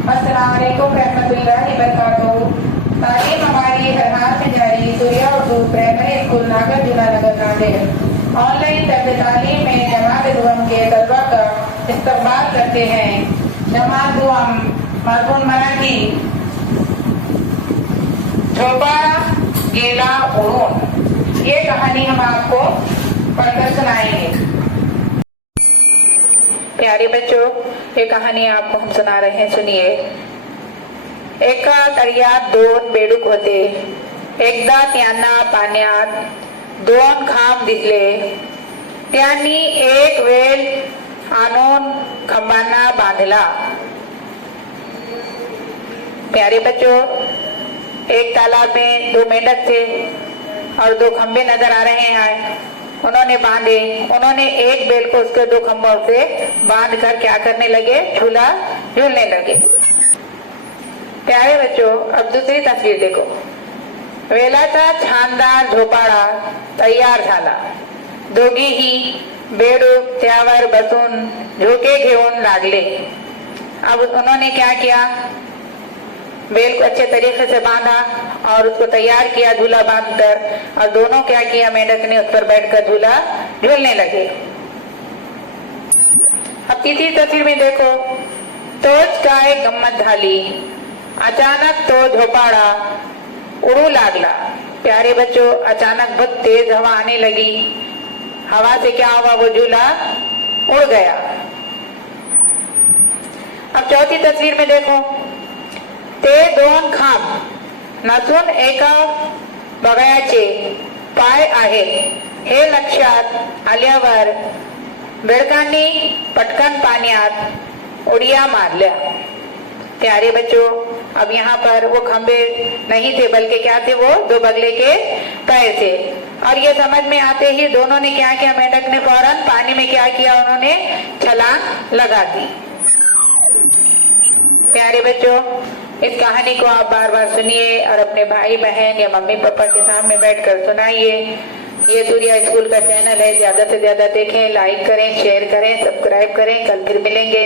अस्सलाम वालेकुम रहमतुल्लाहि व बरकातहू। तालीम हमारी हर हाल में जारी सूर्या उर्दू प्राइमरी स्कूल नागरजुना नगर नांदेड़ ऑनलाइन तर्ज तालीम में जमात दुआम के तलबा का इस्तकबाल करते हैं। जमात दुआम मजमून मराठी झोपाड़ा गेला उड़ून, ये कहानी हम आपको पढ़कर सुनाएंगे। प्यारे बच्चों, ये कहानी आपको हम सुना रहे हैं, सुनिए। एका तळ्यात दोन बेडूक होते। एकदा त्यांना पाण्यात दोन खांब दिसले। त्यांनी एक वेल आणून खांबांना बांधला। प्यारे बच्चों, एक तालाब में दो मेंढक थे और दो खंबे नजर आ रहे हैं। उन्होंने बांधे। उन्होंने एक बेल को उसके दो खंभों से बांध कर क्या करने लगे, झूला झूलने लगे। प्यारे बच्चों, अब दूसरी तस्वीर देखो। वेलाचा छानदार झोपाळा तयार झाला। दोघीही बेडूक त्यावर बसून झोके घेऊन लागले। अब उन्होंने क्या किया, बेल को अच्छे तरीके से बांधा और उसको तैयार किया झूला बांधकर, और दोनों क्या किया, मेंढक ने उस पर बैठकर झूला झूलने लगे। अब तीसरी तस्वीर में देखो। तोच काय गम्मत झाली, अचानक तो झोपाळा उड़ू लागला। प्यारे बच्चों, अचानक बहुत तेज हवा आने लगी। हवा से क्या हुआ, वो झूला उड़ गया। अब चौथी तस्वीर में देखो। ते दोन खांब नसून एका बगळ्याचे पाय आहेत हे लक्षात आल्यावर बेडकांनी पटकन पाण्यात उडिया मारल्या। प्यारे बच्चों, अब यहाँ पर वो खंबे नहीं थे, बल्कि क्या थे, वो दो बगले के पैर थे। और ये समझ में आते ही दोनों ने क्या किया, मेंढक ने फौरन पानी में क्या किया, उन्होंने छलांग लगा दी। प्यारे बच्चों, इस कहानी को आप बार बार सुनिए और अपने भाई बहन या मम्मी पापा के सामने बैठकर सुनाइए। ये सूर्या स्कूल का चैनल है, ज्यादा से ज्यादा देखें, लाइक करें, शेयर करें, सब्सक्राइब करें। कल फिर मिलेंगे।